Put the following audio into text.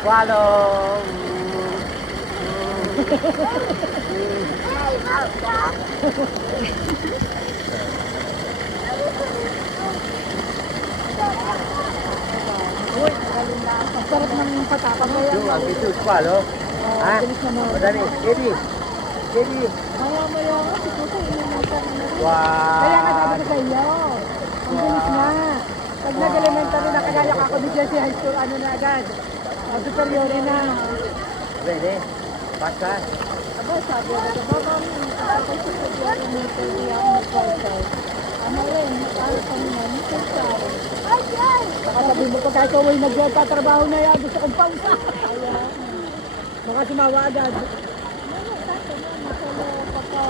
Swallow. Ang sarap ng patapang kaya. Yung ang bitus swallow. Ha? Madali. Eddie. Eddie. Maya-maya nga, si Puto, elementar na rin. Wow. Kaya nga sabi ko sa iyo, ang bilis na. Pag nag-elementary na, kagaya ka ako ni Jesse High School, ano na agad? Superiore na. Pwede. Basta. Aba, sabi ako, baba mo, ako sa superiore mo, pwede ako mag-qualify. Ano rin, nakahal pa naman, mag-qualify. Baka sabi mo pa kahit away nagtatrabaho na yan, gusto kong pausa. Baka sumawa agad. Pagka